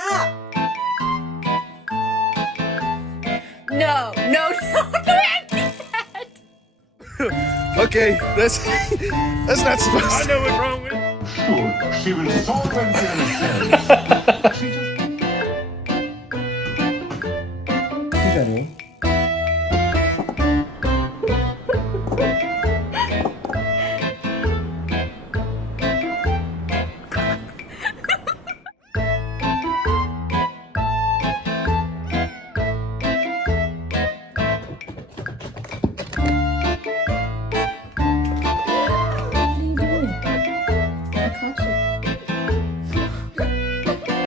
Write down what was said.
Stop. No, no, no, I can't do that. Okay, that's not supposed I to. know what's wrong with. Sure, she was so convinced. She